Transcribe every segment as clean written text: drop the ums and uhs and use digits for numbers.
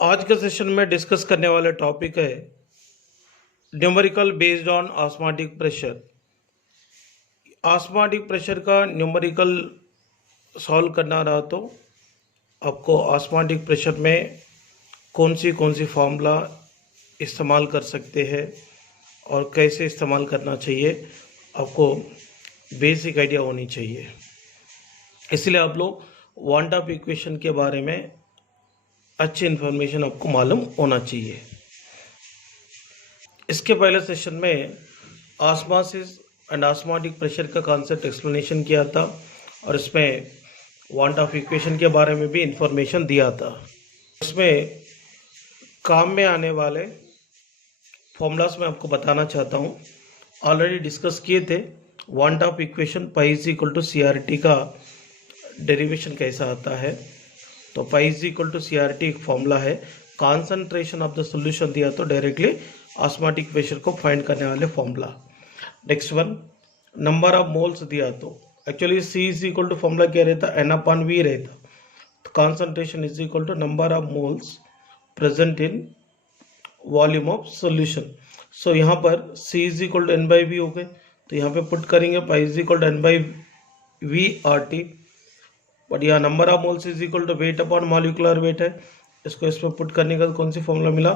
आज के सेशन में डिस्कस करने वाला टॉपिक है numerical based on osmotic pressure. Osmotic pressure का न्यूमेरिकल सॉल्व करना रहा तो आपको ऑस्मोटिक प्रेशर में कौन सी फार्मूला इस्तेमाल कर सकते हैं और कैसे इस्तेमाल करना चाहिए, आपको बेसिक आइडिया होनी चाहिए। इसलिए आप लोग वन ऑफ इक्वेशन के बारे में अच्छी इन्फॉर्मेशन आपको मालूम होना चाहिए। इसके पहले सेशन में ऑस्मोसिस एंड ऑस्मोटिक प्रेशर का कॉन्सेप्ट एक्सप्लेनेशन किया था और इसमें वांट ऑफ इक्वेशन के बारे में भी इंफॉर्मेशन दिया था। इसमें काम में आने वाले फॉर्मूलास मैं आपको बताना चाहता हूँ। ऑलरेडी डिस्कस किए थे van't Hoff equation pi is equal to C R T का डेरिवेशन कैसा आता है। तो pi is equal to C R T एक फॉर्मूला है। कॉन्सेंट्रेशन ऑफ द सोल्यूशन दिया तो डायरेक्टली ऑस्मोटिक प्रेशर को फाइंड करने वाले formula. Next one, number of moles दिया तो actually C is equal to formula क्या रहता, एन अपॉन वी रहता। तो concentration is equal to number of moles present in volume of solution. So यहाँ पर C is equal to n by V हो गए, तो यहाँ पे पुट करेंगे pi is equal to n by V R T. But यहाँ number of moles is equal to weight upon molecular weight है, इसको इसमें पुट करने का कौन सी फॉर्मूला मिला,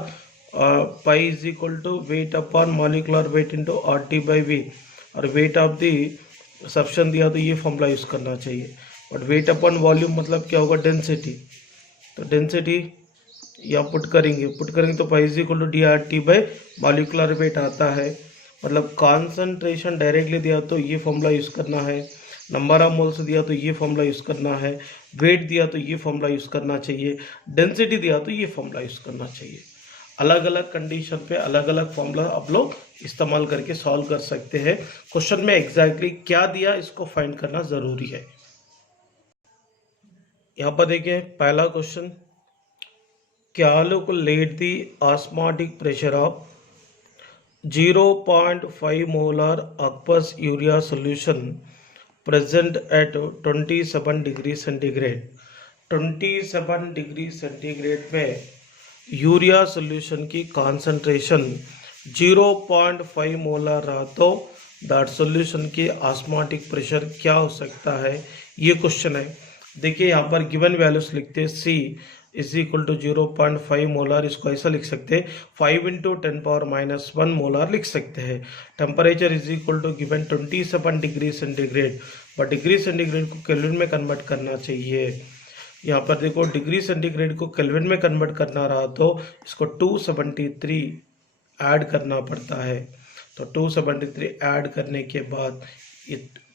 pi is equal to weight upon molecular weight into R T by V. और वेट ऑफ दी सब्सटेंस दिया तो ये फॉर्मूला यूज़ करना चाहिए। बट वेट अपॉन वॉल्यूम मतलब क्या होगा, डेंसिटी। तो डेंसिटी यहाँ पुट करेंगे तो pi is equal to D R T by molecular weight आता है। मतलब कॉन्सेंट्रेशन डायरेक्टली दिया तो ये फॉर्मूला यूज़ करना है, नंबर ऑफ मोल्स दिया तो ये फॉर्मूला यूज़ करना है, वेट दिया तो ये फॉर्मूला यूज़ करना चाहिए, डेंसिटी दिया तो ये फॉर्मूला यूज़ करना चाहिए। अलग अलग कंडीशन पे अलग अलग फॉर्मूला आप लोग इस्तेमाल करके सॉल्व कर सकते हैं। क्वेश्चन में एग्जैक्टली क्या दिया इसको फाइंड करना ज़रूरी है। यहाँ पर देखिए पहला question, calculate the osmotic pressure of 0.5 molar aqueous urea solution present at 27 degree centigrade. 27 degree centigrade में यूरिया सोल्यूशन की कॉन्सेंट्रेशन 0.5 मोलर रहा तो दैट सोल्यूशन की ऑस्मोटिक प्रेशर क्या हो सकता है, ये क्वेश्चन है। देखिए यहाँ पर गिवन वैल्यूज लिखते हैं, सी इज इक्वल टू 0.5 मोलर, इसको ऐसा लिख सकते हैं 5 इंटू 10⁻⁻1 मोलर लिख सकते हैं। Temperature is equal to given 27 degree centigrade, but degree centigrade को केल्विन में कन्वर्ट करना चाहिए। यहाँ पर देखो डिग्री सेंटीग्रेड को केल्विन में कन्वर्ट करना रहा तो इसको 273 ऐड करना पड़ता है। तो 273 ऐड करने के बाद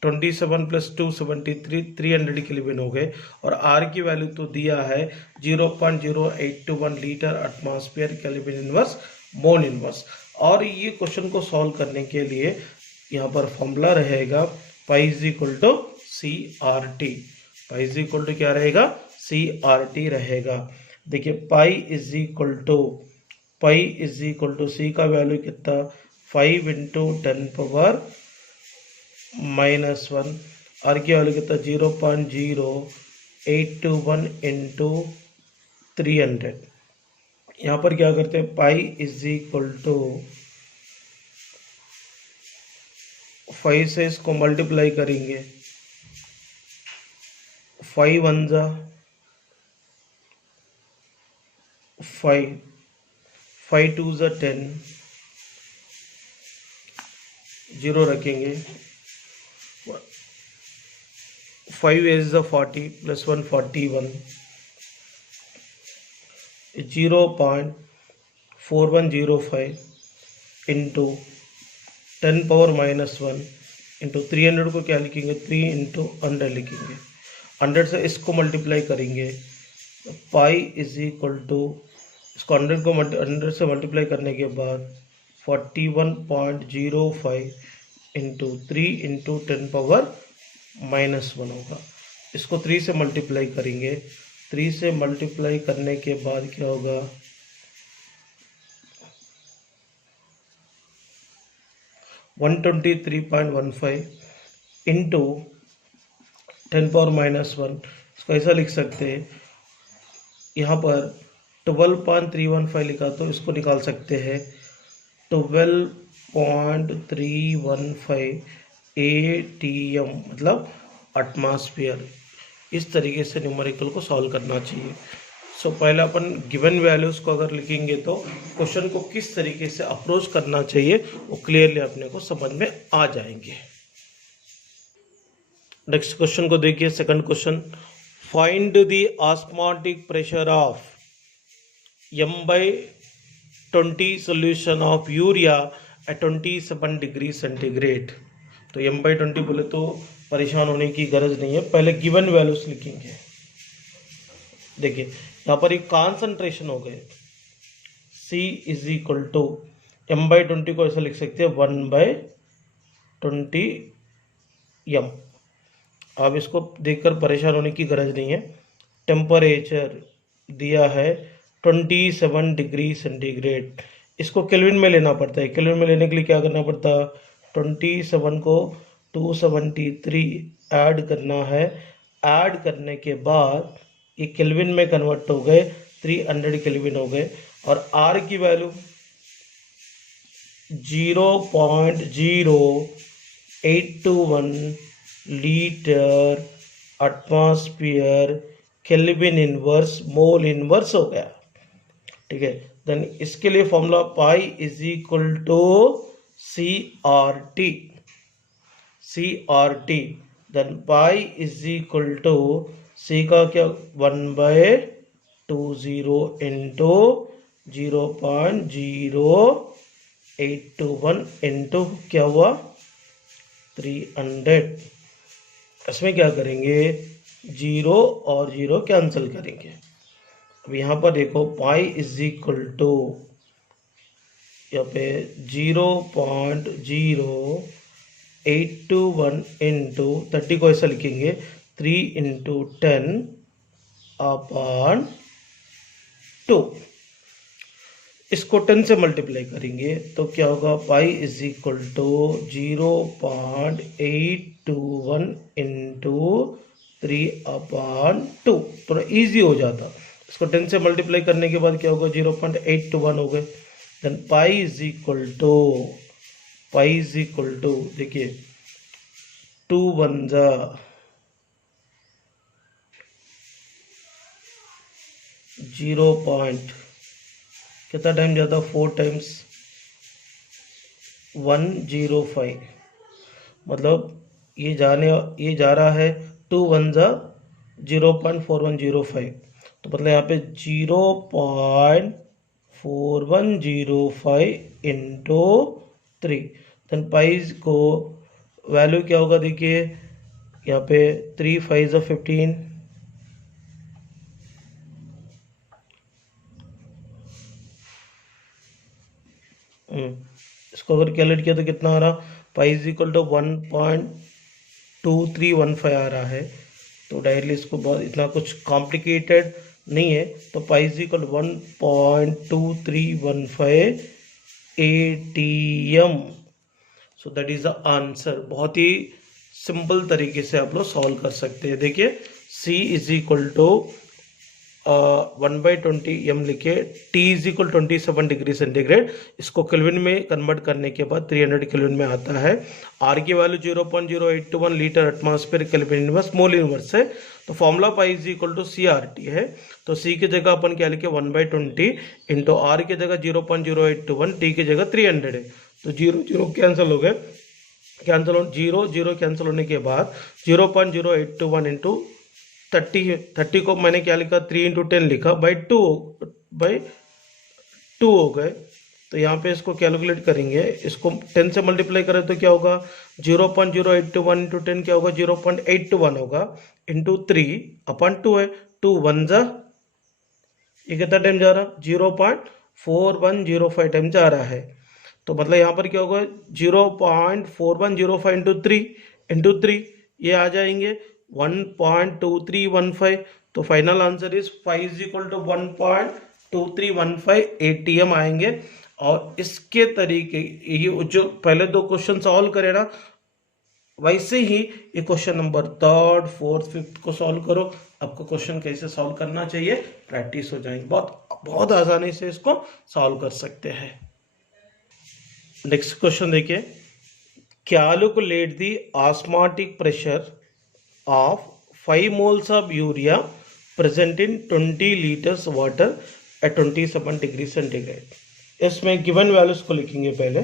27 प्लस 273 300 केल्विन हो गए। और आर की वैल्यू तो दिया है 0.0821 litre atmosphere kelvin inverse mole inverse. और ये क्वेश्चन को सॉल्व करने के लिए यहाँ पर फॉर्मूला रहेगा pi is equal to C R T. Pi is equal to क्या रहेगा, सी आर टी रहेगा। देखिए pi is equal to C का वैल्यू कितना, 5 इंटू 10⁻⁻1 आर की वैल्यू कितना 0.0821 इंटू 300। यहाँ पर क्या करते हैं, पाई इज इक्वल टू 5 से इसको मल्टीप्लाई करेंगे, 5 1 जा 5, 5 2 जा 10, 0 रखेंगे, 5 is the 40 plus 1 41, 0.4105 into 10⁻⁻1 into 300 को क्या लिखेंगे, 3 इंटू 100 लिखेंगे। 100 से इसको मल्टीप्लाई करेंगे तो पाई इज इक्वल टू इसको 100 से मल्टीप्लाई करने के बाद 41.05 इंटू 3 इंटू 10⁻⁻1 होगा। इसको 3 से मल्टीप्लाई करेंगे, 3 से मल्टीप्लाई करने के बाद क्या होगा, 123.15 इंटू 10⁻⁻1, इसको ऐसा लिख सकते हैं, यहाँ पर 12.315 लिखा तो इसको निकाल सकते हैं 12.315 ATM मतलब एटमॉस्फेयर। इस तरीके से न्यूमेरिकल को सॉल्व करना चाहिए। सो पहले अपन गिवन वैल्यूज़ को अगर लिखेंगे तो क्वेश्चन को किस तरीके से अप्रोच करना चाहिए वो क्लियरली अपने को समझ में आ जाएंगे। नेक्स्ट क्वेश्चन को देखिए, second question, find the osmotic pressure of m/20 solution of urea at 27 degree centigrade. तो m/20 बोले तो परेशान होने की गरज नहीं है, पहले गिवन वैल्यूज लिखेंगे। देखिए यहाँ पर एक कॉन्सेंट्रेशन हो गए C is equal to m/20 को ऐसा लिख सकते हैं 1/20 m। अब इसको देखकर परेशान होने की गरज नहीं है। टेम्परेचर दिया है 27 डिग्री सेंटीग्रेड, इसको केल्विन में लेना पड़ता है। केल्विन में लेने के लिए क्या करना पड़ता है, 27 को 273 ऐड करना है। ऐड करने के बाद ये केल्विन में कन्वर्ट हो गए, 300 केल्विन हो गए। और R की value 0.0821 litre atmosphere kelvin inverse mole inverse हो गया। ठीक है, देन इसके लिए formula pi is equal to CRT। Then pi is equal to C का क्या 1/20 इंटू 0.0821 इंटू क्या हुआ 300। इसमें क्या करेंगे, 0 और 0 कैंसिल करेंगे। अब यहाँ पर देखो पाई इज इक्वल टू यहाँ पे 0.0821 इंटू 30 को ऐसा लिखेंगे 3 इंटू 10/2। इसको 10 से मल्टीप्लाई करेंगे तो क्या होगा, pi is equal to 0.821 into 3/2। थोड़ा ईजी हो जाता। इसको 10 से मल्टीप्लाई करने के बाद क्या होगा, 0.821 हो गए। Then pi is equal to देखिए 2 1 0 पॉइंट कितना टाइम जाता, 4 टाइम्स 105। मतलब ये जा रहा है 2 1 0.4105। तो मतलब यहाँ पे 0.4105 इंटू 3। देन पाइज को वैल्यू क्या होगा, देखिए यहाँ पे 3 5 15, इसको अगर कैलकुलेट किया तो कितना आ रहा, पाई इज इक्वल टू 1.2315 आ रहा है। तो डायरेक्टली इसको बहुत इतना कुछ कॉम्प्लिकेटेड नहीं है। तो pi is equal 1.2315 ATM। So that is the answer. बहुत ही सिंपल तरीके से आप लोग सॉल्व कर सकते हैं। देखिए C is equal to 1/20 m लिखे, T is equal 27 degree centigrade. इसको केल्विन में कन्वर्ट करने के बाद 300 केल्विन में आता है। R की value 0.0821 litre atmosphere kelvin inverse mole inverse है। तो formula pi is equal to CRT है। तो C की जगह अपन क्या लिखे 1/20 इंटू R की जगह 0.0821, T की जगह 300 है। तो 0 0 कैंसिल हो गए, 0 कैंसिल होने के बाद 0.0821 इंटू 30 को मैंने क्या लिखा 3 इंटू 10 लिखा बाई 2 हो गए। तो यहाँ पे इसको कैलकुलेट करेंगे, इसको 10 से मल्टीप्लाई करें तो क्या होगा 0.0821 इंटू 10 क्या होगा 0.821 होगा इंटू 3/2 है। 2 1 ये कितना टाइम जा रहा 0.4105 टाइम जा रहा है। तो मतलब यहाँ पर क्या होगा 0.4105 इंटू 3 ये आ जाएंगे 1.2315। तो final answer is 5 is equal to 1.2315 ATM आएंगे। और इसके तरीके ये जो पहले 2 क्वेश्चन सॉल्व करे ना, वैसे ही ये question number 3rd 4th 5th को सॉल्व करो। आपको क्वेश्चन कैसे सॉल्व करना चाहिए प्रैक्टिस हो जाएगी बहुत। बहुत आसानी से इसको सॉल्व कर सकते हैं। नेक्स्ट क्वेश्चन देखिए, calculate the osmotic pressure of 5 moles of urea present in 20 liters water at 27 degree centigrade. इसमें गिवन वैल्यूज को लिखेंगे पहले।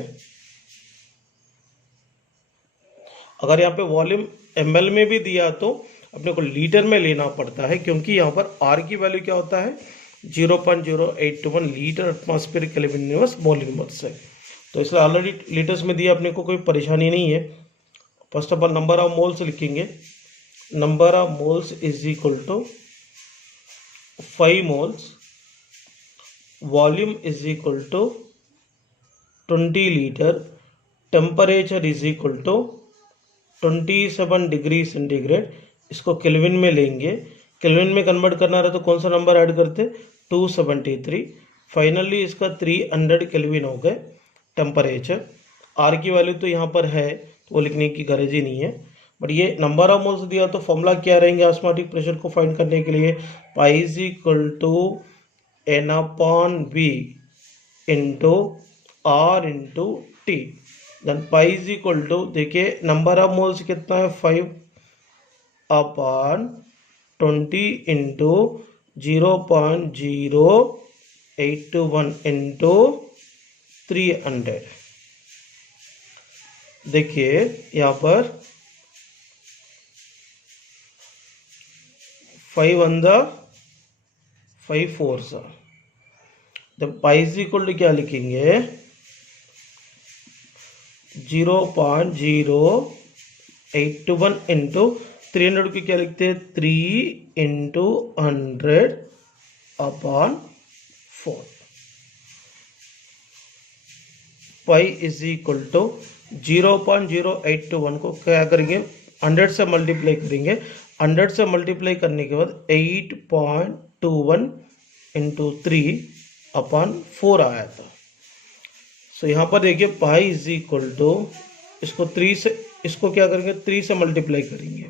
अगर यहाँ पे वॉल्यूम ml में भी दिया तो अपने को लीटर में लेना पड़ता है, क्योंकि यहाँ पर R की वैल्यू क्या होता है 0.0821 litre atmosphere kelvin inverse mole inverse है। तो इसलिए ऑलरेडी लीटर्स में दिया, अपने को कोई परेशानी नहीं है। First of all number of moles लिखेंगे। number of moles is equal to 5 moles, volume is equal to 20 liter, temperature is equal to 27 degree centigrade. इसको केल्विन में लेंगे, केल्विन में कन्वर्ट करना रहा तो कौन सा नंबर ऐड करते 273। फाइनली इसका 300 केल्विन हो गए टेम्परेचर। आर की वैल्यू तो यहाँ पर है तो वो लिखने की गरज ही नहीं है, बट ये नंबर ऑफ मोल्स दिया तो फॉर्मूला क्या रहेंगे ऑस्मोटिक प्रेशर को फाइंड करने के लिए, pi is equal to n upon B into R into T. Then pi is equal to, देखिए नंबर ऑफ मोल्स कितना है 5 अपॉन 20 इंटू 0.0821 इंटू 300। देखिए यहाँ पर 5 on the 5 4s, तो पाई इज इक्वल टू क्या लिखेंगे 0.0821 इंटू 300 की क्या लिखते हैं 3 into 100 upon 4। Pi is equal to 0.0821 को क्या करेंगे 100 से मल्टीप्लाई करेंगे, 100 से मल्टीप्लाई करने के बाद 8.21 इंटू 3 अपॉन 4 आया था। सो यहाँ पर देखिए पाई इज इक्वल टू, इसको 3 से, इसको क्या करेंगे 3 से मल्टीप्लाई करेंगे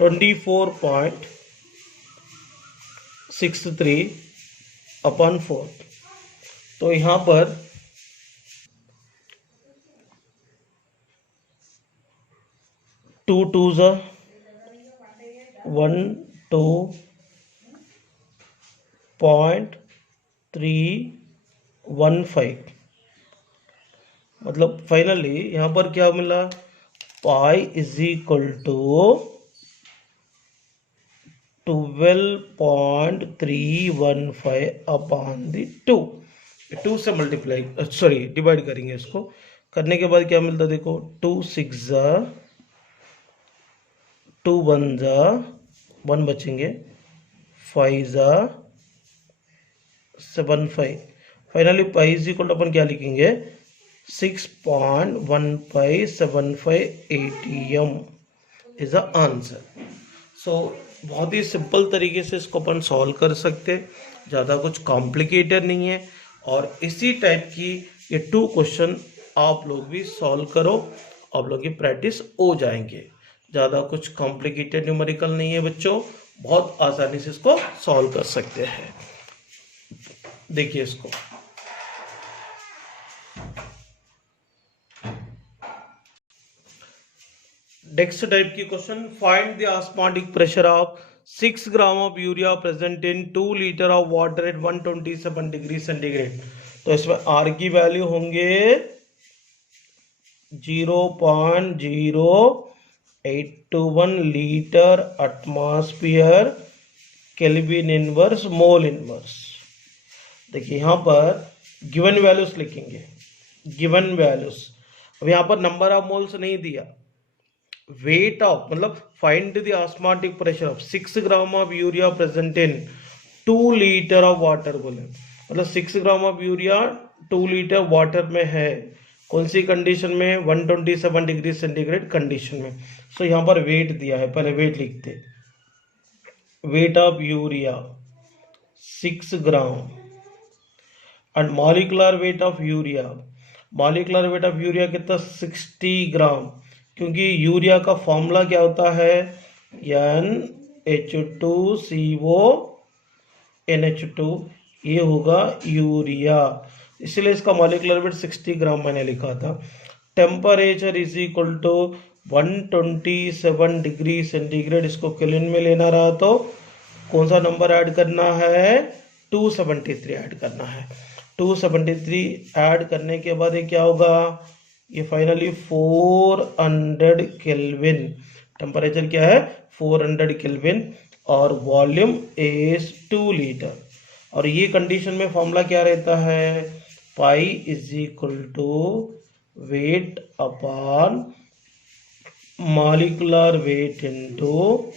24.63 अपॉन 4। तो यहाँ पर 2 2s 1 2.315, मतलब फाइनली यहाँ पर क्या मिला pi is equal to 12.315 upon the 2 से मल्टीप्लाई डिवाइड करेंगे। इसको करने के बाद क्या मिलता देखो 2 6 2 1 1 बचेंगे 5 7 5। फाइनली पाई इज इक्वल अपन क्या लिखेंगे 6.1575 ATM इज द आंसर। सो बहुत ही सिंपल तरीके से इसको अपन सॉल्व कर सकते, ज़्यादा कुछ कॉम्प्लिकेटेड नहीं है। और इसी टाइप की ये 2 क्वेश्चन आप लोग भी सॉल्व करो, आप लोग की प्रैक्टिस हो जाएंगे। ज़्यादा कुछ कॉम्प्लिकेटेड न्यूमेरिकल नहीं है बच्चों, बहुत आसानी से इसको सॉल्व कर सकते हैं। देखिए इसको नेक्स्ट टाइप की question, find the osmotic pressure of 6 gram of urea present in 2 litre of water at 127 degree centigrade. तो इसमें आर की वैल्यू होंगे 0.0821 litre atmosphere kelvin inverse mole inverse. देखिए यहाँ पर गिवन वैल्यूज लिखेंगे, गिवन वैल्यूज। अब यहाँ पर नंबर ऑफ मोल्स नहीं दिया, वेट ऑफ मतलब find the osmotic pressure of 6 gram of urea present in 2 litre of water बोले, मतलब 6 gram of urea 2 litre water में है, कौन सी कंडीशन में 127 डिग्री सेंटीग्रेड कंडीशन में। सो यहाँ पर वेट दिया है, पहले वेट लिखते, weight of urea 6 gram and molecular weight of urea, molecular weight of urea कितना 60 ग्राम, क्योंकि यूरिया का फॉर्मूला क्या होता है NH2CO NH2, ये होगा यूरिया, इसलिए इसका मॉलिक्यूलर वेट 60 ग्राम मैंने लिखा था। Temperature is equal to 127 degree centigrade, इसको केल्विन में लेना रहा तो कौन सा नंबर ऐड करना है, 273 ऐड करना है। 273 ऐड करने के बाद ये क्या होगा, ये फाइनली 400 केल्विन, टेम्परेचर क्या है 400 केल्विन, और वॉल्यूम इज 2 लीटर। और ये कंडीशन में फॉर्मूला क्या रहता है, pi is equal to weight upon molecular weight into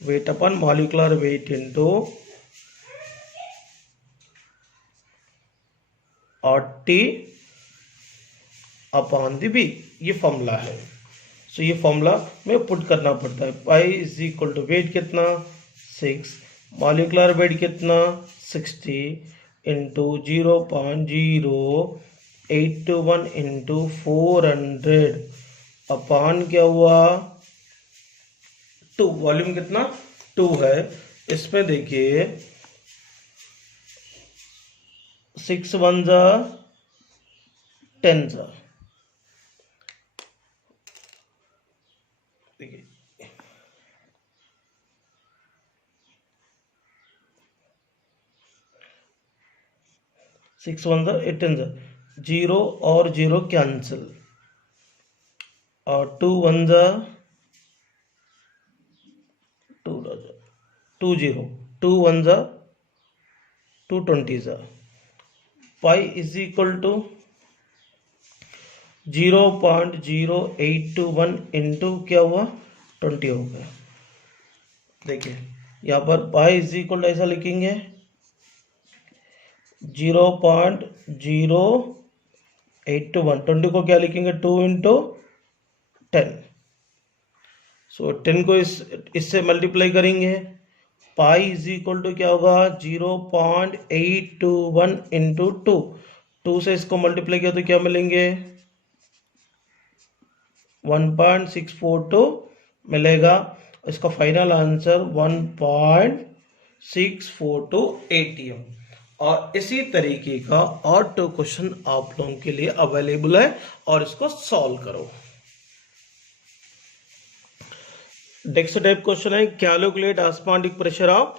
weight upon molecular weight into और टी अपॉन दी बी, ये फॉर्मूला है। सो ये फॉर्मूला में पुट करना पड़ता है। Pi is equal to weight कितना 6, मॉलिक्यूलर वेट कितना 60 इंटू 0.0821 इंटू 400 अपॉन क्या हुआ 2, वॉल्यूम कितना 2 है। इसमें देखिए 6 1 जा 10 जा, देखिए 6 1 जा 8 10 जा, 0 और 0 कैंसिल, और 2 1 जा 2 0, 2 1 जा 2 20 जा, pi is equal to 0.0821 into क्या हुआ 20 हो गया। देखिए यहाँ पर पाई इज इक्वल ऐसा लिखेंगे 0.0821, 20 को क्या लिखेंगे 2 इंटू 10, सो 10 को इससे मल्टीप्लाई करेंगे, पाई इज इक्वल टू क्या होगा 0.821 इंटू 2 से इसको मल्टीप्लाई किया तो क्या मिलेंगे 1.642 मिलेगा। इसका फाइनल आंसर 1.642 ATM। और इसी तरीके का और 2 क्वेश्चन आप लोगों के लिए अवेलेबल है और इसको सॉल्व करो। नेक्स्ट टाइप क्वेश्चन है, calculate osmotic pressure of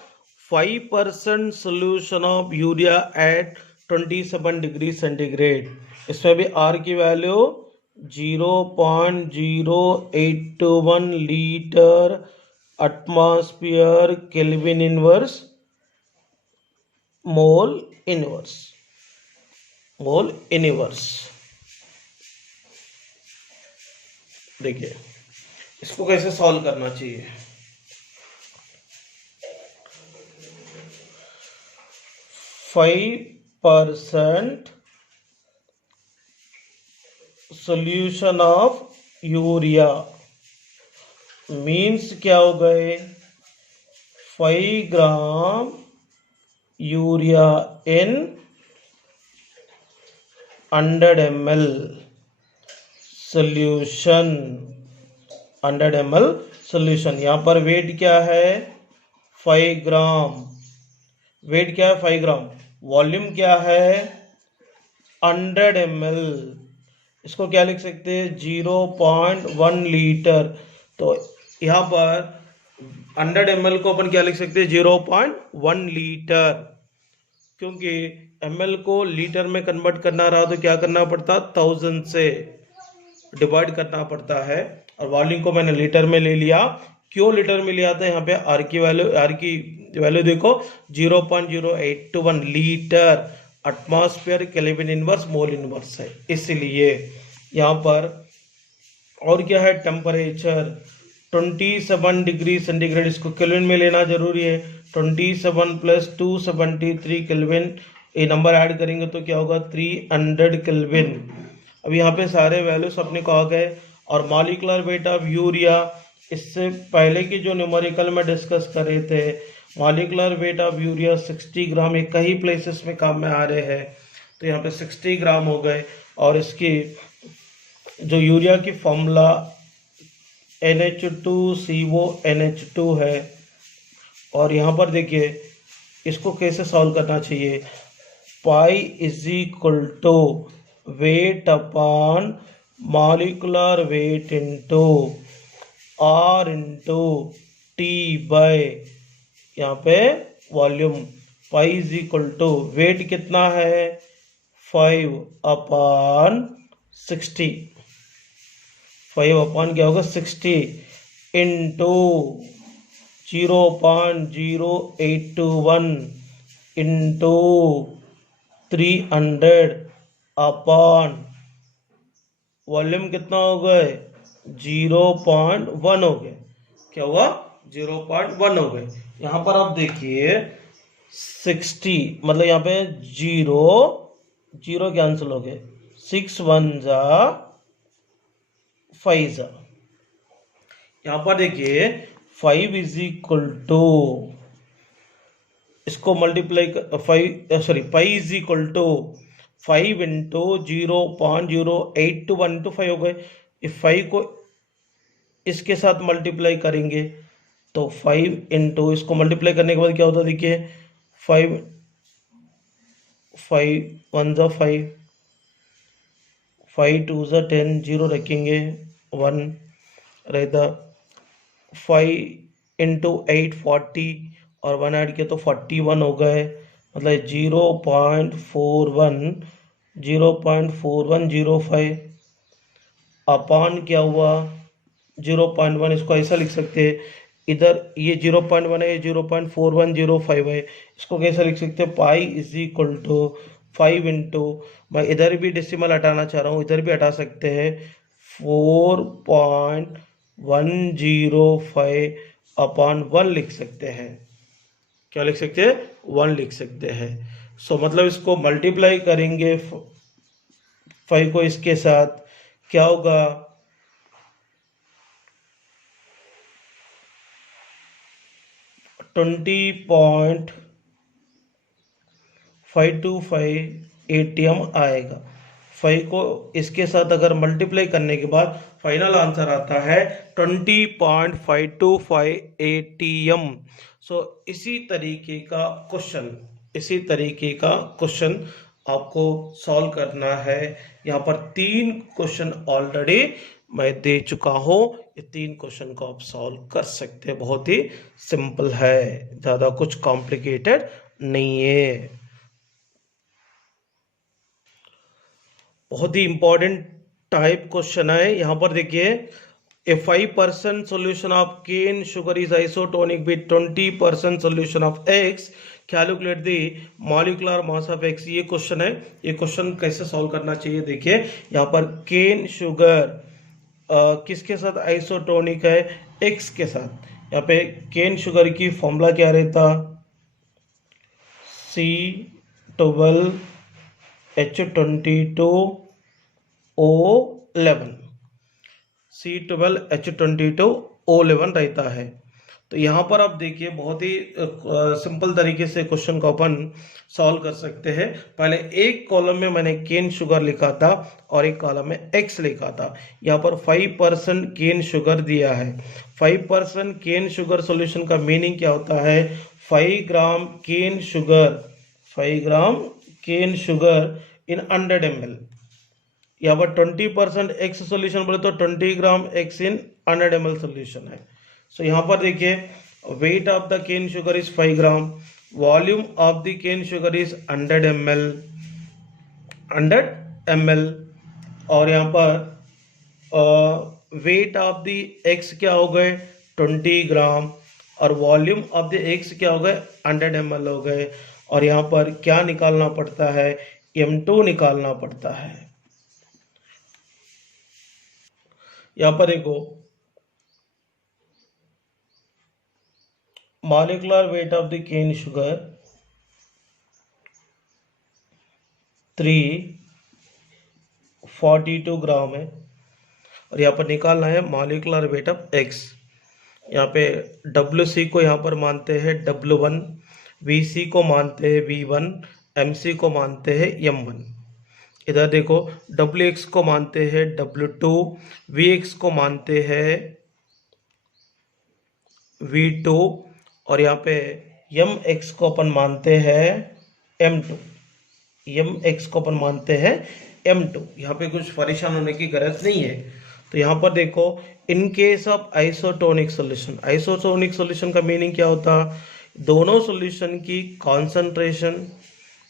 5% solution of urea at 27 degree centigrade. इसमें भी आर की value 0.0821 litre atmosphere kelvin inverse mole inverse. देखिए इसको कैसे सॉल्व करना चाहिए। %5 सोल्यूशन ऑफ यूरिया मीन्स क्या हो गए 5 gram urea in 100 ml solution, 100 ml solution. यहाँ पर वेट क्या है 5 ग्राम, वेट क्या है 5 ग्राम, वॉल्यूम क्या है 100 ml, इसको क्या लिख सकते हैं 0.1 लीटर। तो यहाँ पर 100 ml को अपन क्या लिख सकते हैं 0.1 लीटर, क्योंकि ml को लीटर में कन्वर्ट करना रहा तो क्या करना पड़ता 1000 से डिवाइड करना पड़ता है, और वॉल्यूम को मैंने लीटर में ले लिया। क्यों लीटर में लिया था, यहाँ पे आर की वैल्यू देखो 0.0821 litre atmosphere kelvin inverse mole inverse है, इसलिए यहाँ पर। और क्या है टेम्परेचर 27 डिग्री सेंटीग्रेड, इसको केल्विन में लेना जरूरी है। 27 + 273 केल्विन, ये नंबर ऐड करेंगे तो क्या होगा 300 केल्विन। अब यहाँ पे सारे वैल्यूज अपने को आ गए। और मॉलिक्यूलर वेट ऑफ यूरिया, इससे पहले की जो न्यूमेरिकल में डिस्कस कर रहे थे, मॉलिक्यूलर वेट ऑफ यूरिया 60 ग्राम, ये कई प्लेसेस में काम में आ रहे हैं, तो यहाँ पे 60 ग्राम हो गए। और इसकी जो यूरिया की फॉर्मूला NH2CO NH2 है। और यहाँ पर देखिए इसको कैसे सॉल्व करना चाहिए? Pi is equal to weight upon molecular weight into R into T by यहाँ पे volume. Pi is equal to weight कितना है 5 अपॉन 60, 5 अपॉन क्या होगा 60 इंटू 0.0821 इंटू 300 अपॉन वॉल्यूम कितना हो गए 0.1 हो गए। क्या हुआ 0.1 हो गए। यहां पर आप देखिए 60 मतलब यहाँ पे 0 0 कैंसिल हो गए, 6 1 जा 5 जा। यहां पर देखिए 5 इज इक्वल टू इसको multiply 5 is equal to 5 into 0.0821 into 5 हो गए। इस 5 को इसके साथ मल्टीप्लाई करेंगे तो 5 इंटू इसको मल्टीप्लाई करने के बाद क्या होता है देखिए 5 1 जा 5, 5 2 जा 10, 0 रखेंगे 1 रहता, 5 इंटू 8 40 और 1 ऐड किया तो 41 हो गए। मतलब 0.4105 अपॉन क्या हुआ 0.1। इसको ऐसा लिख सकते हैं, इधर ये 0.1 है, ये 0.4105 है। इसको कैसा लिख सकते हैं pi is equal to 5 into, मैं इधर भी डेसिमल हटाना चाह रहा हूँ, इधर भी हटा सकते हैं, 4.105 अपॉन 1 लिख सकते हैं। क्या लिख सकते हैं 1 लिख सकते हैं। सो मतलब इसको मल्टीप्लाई करेंगे 5 को इसके साथ, क्या होगा 20.525 ATM आएगा। 5 को इसके साथ अगर मल्टीप्लाई करने के बाद फाइनल आंसर आता है 20.525 ATM। सो इसी तरीके का क्वेश्चन आपको सॉल्व करना है। यहाँ पर 3 क्वेश्चन ऑलरेडी मैं दे चुका हूँ, ये 3 क्वेश्चन को आप सॉल्व कर सकते हैं। बहुत ही सिंपल है, ज़्यादा कुछ कॉम्प्लिकेटेड नहीं है। बहुत ही इंपॉर्टेंट टाइप क्वेश्चन है। यहाँ पर देखिए A 5% solution of cane sugar is isotonic with 20% solution of X. Calculate the molecular mass of X. ये क्वेश्चन है। ये क्वेश्चन कैसे सॉल्व करना चाहिए देखिए, यहाँ पर केन शुगर किसके साथ आइसोटोनिक है X के साथ। यहाँ पे केन शुगर की फॉर्मूला क्या रहता C12H22O11, C12H22O11 रहता है। तो यहाँ पर आप देखिए बहुत ही सिंपल तरीके से क्वेश्चन को अपन सॉल्व कर सकते हैं। पहले एक कॉलम में मैंने केन शुगर लिखा था और एक कॉलम में एक्स लिखा था। यहाँ पर 5% केन शुगर दिया है। 5% केन शुगर सॉल्यूशन का मीनिंग क्या होता है 5 ग्राम केन शुगर इन 100 ml। यहाँ पर 20% एक्स सोल्यूशन बोले तो 20 gram X in 100 ml solution है। सो यहाँ पर देखिए weight of the cane sugar is 5 gram, volume of the cane sugar is 100 ml और यहाँ पर वेट ऑफ द एक्स क्या हो गए 20 ग्राम और वॉल्यूम ऑफ द एक्स क्या हो गए 100 ml हो गए। और यहाँ पर क्या निकालना पड़ता है M2 निकालना पड़ता है। यहाँ पर देखो molecular weight of the cane sugar 342 gram है और यहाँ पर निकालना है मॉलिक्यूलर वेट ऑफ एक्स। यहाँ पे WC को यहाँ पर मानते हैं W1, VC को मानते हैं V1, MC को मानते हैं M1। इधर देखो WX को मानते हैं W2, VX को मानते हैं V2 और यहाँ पे एम एक्स को अपन मानते हैं m2, एम एक्स को अपन मानते हैं m2। यहाँ पे कुछ परेशान होने की गरज नहीं है। तो यहाँ पर देखो, in case of isotonic solution, isotonic solution का मीनिंग क्या होता, दोनों सॉल्यूशन की कॉन्सेंट्रेशन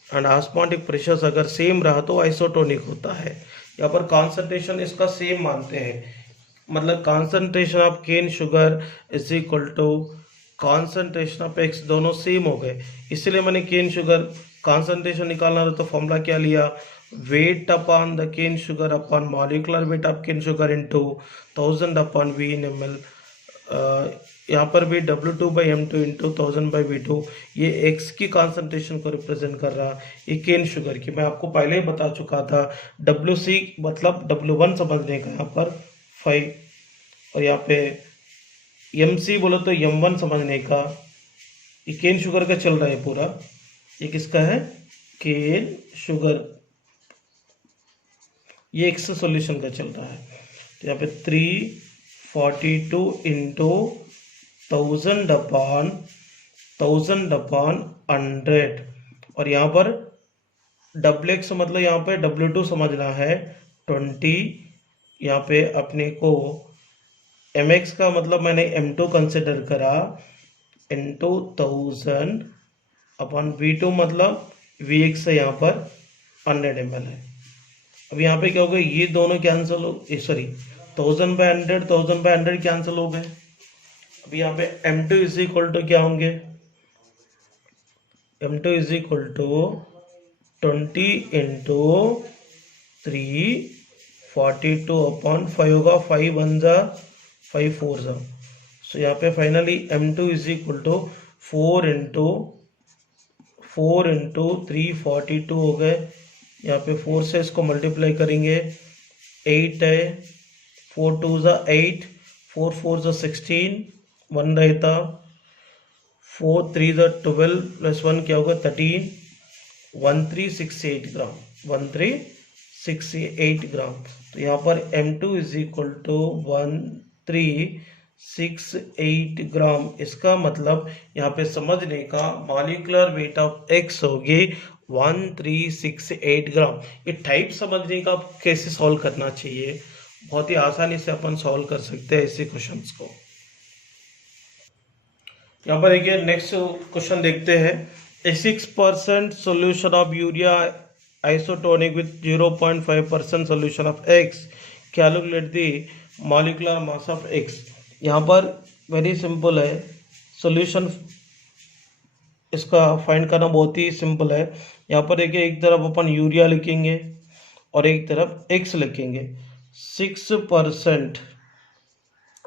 एंड ऑस्मोटिक प्रेशर्स अगर सेम रहा तो आइसोटोनिक होता है। यहाँ पर कॉन्सेंट्रेशन इसका सेम मानते हैं, मतलब concentration of cane sugar is equal to concentration of X, दोनों सेम हो गए। इसलिए मैंने केन शुगर कॉन्सेंट्रेशन निकालना था तो फॉर्मूला क्या लिया, weight upon the cane sugar upon molecular weight of cane sugar into 1000 upon V in ml। यहाँ पर भी W2/M2 इंटू 1000/V2, ये एक्स की कॉन्सेंट्रेशन को रिप्रेजेंट कर रहा, ये केन शुगर की मैं आपको पहले ही बता चुका था। WC मतलब W1 समझने का यहाँ पर 5, और यहाँ पे MC बोलो तो M1 समझने का। ये केन शुगर का चल रहा है पूरा, ये किसका है, केन शुगर, ये एक्स सॉल्यूशन का चल रहा है। तो यहाँ पे 342 इंटू 1000 अपॉन 100, और यहाँ पर WX मतलब यहाँ पे W2 समझना है 20। यहाँ पे अपने को MX का मतलब मैंने M2 कंसिडर करा इंटू 1000 अपॉन V2 मतलब VX है यहाँ पर 100 ml है। अब यहाँ पे क्या हो गया, ये दोनों कैंसिल हो, सॉरी 1000/100 कैंसिल हो गए। अब यहाँ पे M2 इज इक्वल टू क्या होंगे, M2 is equal to 20 into 342 upon 5 होगा, 5 1 जा 5 4 जा। सो यहाँ पे finally M2 is equal to 4 into 342 हो गए। यहाँ पे 4 से इसको मल्टीप्लाई करेंगे, 8 है, 4 2 जा 8, 4 4 जा 16, 1 रहता, 4 3 जा 12 प्लस 1 क्या होगा 13, 1368 ग्राम, 1368 ग्राम। तो यहाँ पर M2 इज इक्वल टू 1368 ग्राम। इसका मतलब यहाँ पे समझने का मॉलिक्यूलर वेट ऑफ एक्स होगी 1368 ग्राम। ये टाइप समझने का कैसे सॉल्व करना चाहिए, बहुत ही आसानी से अपन सॉल्व कर सकते हैं ऐसे क्वेश्चंस को। यहाँ पर देखिए नेक्स्ट क्वेश्चन देखते हैं। A 6% solution of urea isotonic with 0.5% solution of X, calculate the molecular mass of X। यहाँ पर वेरी सिंपल है, सॉल्यूशन इसका फाइंड करना बहुत ही सिंपल है। यहाँ पर देखिए एक तरफ अपन यूरिया लिखेंगे और एक तरफ X लिखेंगे। 6%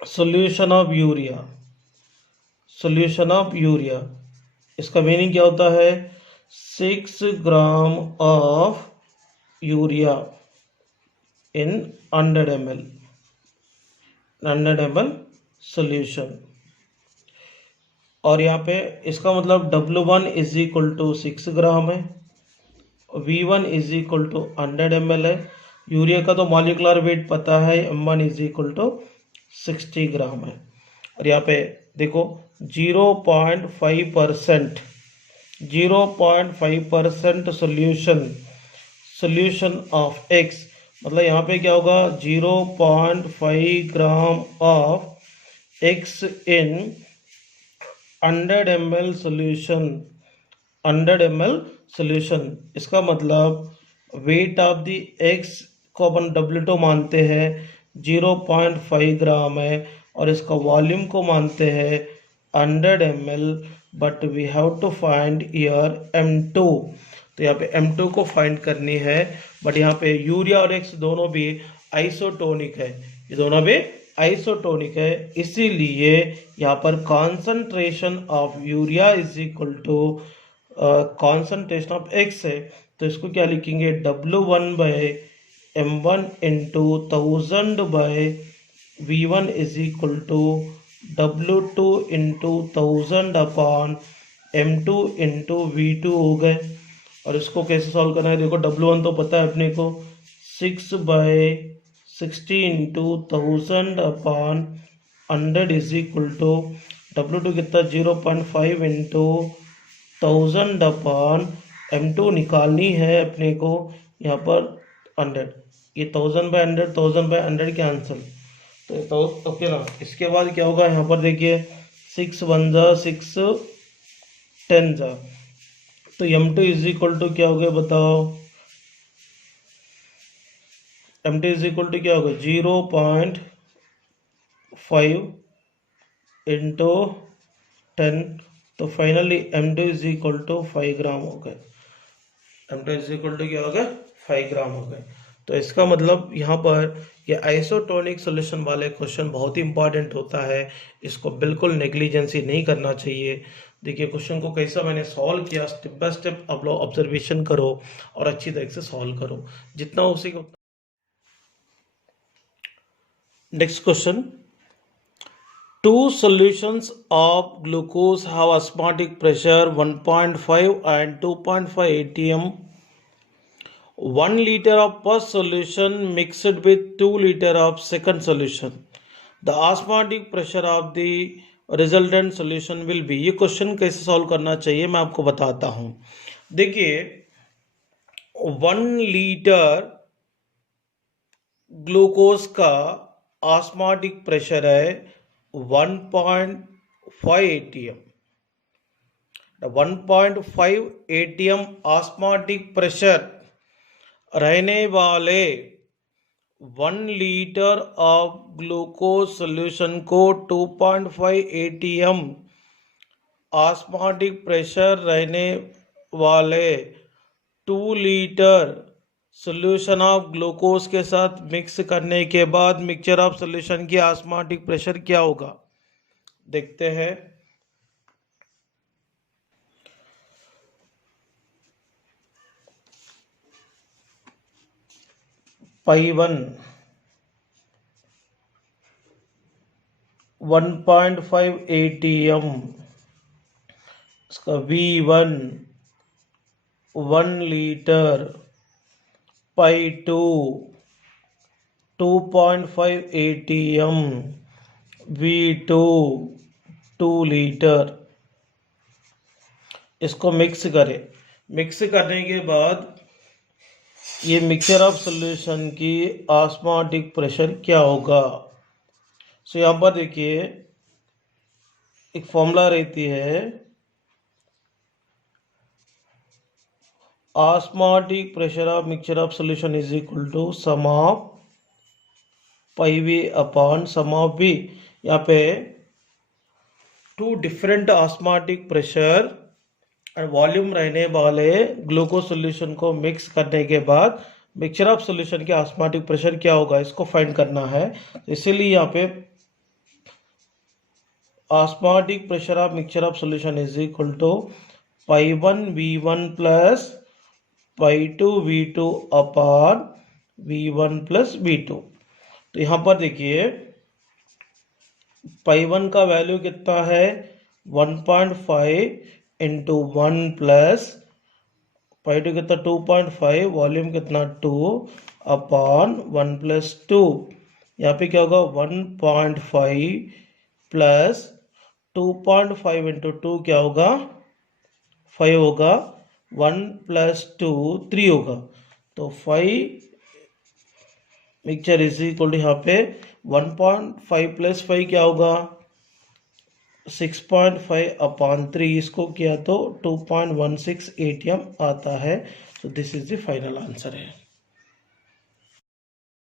सॉल्यूशन ऑफ यूरिया, इसका मीनिंग क्या होता है, 6 gram of urea in 100 ml solution. और यहाँ पे इसका मतलब W1 is equal to 6 gram है, V1 is equal to 100 ml है। यूरिया का तो मॉलिकुलर वेट पता है, M1 इज इक्वल टू 60 ग्राम है। और यहाँ पे देखो 0.5% सॉल्यूशन ऑफ X, मतलब यहाँ पे क्या होगा 0.5 gram of X in 100 ml solution. इसका मतलब वेट ऑफ द X को अपन W2 मानते हैं 0.5 ग्राम है, और इसका वॉल्यूम को मानते हैं 100 ml, but we have to find here M2। तो यहाँ पे M2 को फाइंड करनी है, बट यहाँ पे यूरिया और X दोनों भी आइसोटोनिक है, ये दोनों भी आइसोटोनिक है, इसीलिए यहाँ पर concentration of urea is equal to concentration of X है। तो इसको क्या लिखेंगे, W1/M1 into 1000/V1 is equal to W2 into 1000 upon M2 into V2 हो गए। और इसको कैसे सॉल्व करना है, देखो W1 तो पता है अपने को, 6/60 into 1000 upon 100 is equal to W2 कितना 0.5 इंटू 1000 अपॉन m2 निकालनी है अपने को यहाँ पर 100, ये 1000/100 कैंसिल, तो ओके ना। इसके बाद क्या होगा यहाँ पर देखिए 6 1 जा 6 10 जा, तो m2 इज इक्वल टू क्या हो गया बताओ, m2 इज इक्वल टू क्या होगा 0.5 इंटू 10, तो finally m2 is equal to 5 gram हो गए, m2 इज इक्वल टू क्या हो गया 5 ग्राम हो गए। तो इसका मतलब यहाँ पर ये आइसोटोनिक सॉल्यूशन वाले क्वेश्चन बहुत ही इंपॉर्टेंट होता है, इसको बिल्कुल नेग्लिजेंसी नहीं करना चाहिए। देखिए क्वेश्चन को कैसा मैंने सॉल्व किया, स्टेप बाय स्टेप आप लोग ऑब्जर्वेशन करो और अच्छी तरह से सॉल्व करो जितना हो सके। Next question, 2 solutions of glucose have osmotic pressure 1.5 and 2.5 atm. 1 liter of first solution mixed with 2 liter of second solution. The osmotic pressure of the resultant solution will be. ये क्वेश्चन कैसे solve करना चाहिए मैं आपको बताता हूँ। देखिए 1 litre glucose का ऑस्मोटिक प्रेशर है 1.5 atm. 1.5 atm ऑस्मोटिक प्रेशर रहने वाले 1 लीटर ऑफ ग्लूकोज सॉल्यूशन को 2.5 atm ऑस्मोटिक प्रेशर रहने वाले 2 लीटर सॉल्यूशन ऑफ ग्लूकोज के साथ मिक्स करने के बाद मिक्सचर ऑफ सॉल्यूशन की ऑस्मोटिक प्रेशर क्या होगा देखते हैं। π1 1.5 atm, इसका V1 1 लीटर, π2 2.5 atm, V2 2 लीटर। इसको मिक्स करें, मिक्स करने के बाद ये मिक्सचर ऑफ सॉल्यूशन की ऑस्मोटिक प्रेशर क्या होगा। सो यहाँ पर देखिए एक फॉर्मूला रहती है, osmotic pressure of mixture of solution is equal to sum of πV upon sum of V। यहाँ पे 2 डिफरेंट ऑस्मोटिक प्रेशर और वॉल्यूम रहने वाले ग्लूकोज सॉल्यूशन को मिक्स करने के बाद मिक्सचर ऑफ सॉल्यूशन के ऑस्मोटिक प्रेशर क्या होगा इसको फाइंड करना है। इसीलिए यहाँ पे osmotic pressure of mixture of solution is equal to π1 V1 plus π2 V2 upon V1 plus V2। तो यहाँ पर देखिए π1 का वैल्यू कितना है 1.5 इंटू 1 प्लस π2 कितना 2.5, वॉल्यूम कितना 2 अपॉन 1 प्लस 2। यहाँ पे क्या होगा 1.5 प्लस 2.5 इंटू 2 क्या होगा 5 होगा, 1 प्लस 2 3 होगा, तो 5 मिक्सचर इज इक्वल टू यहाँ पे 1.5 प्लस 5 क्या होगा 6.5 अपॉन 3, इसको किया तो 2.16 atm आता है। तो this is the final answer है।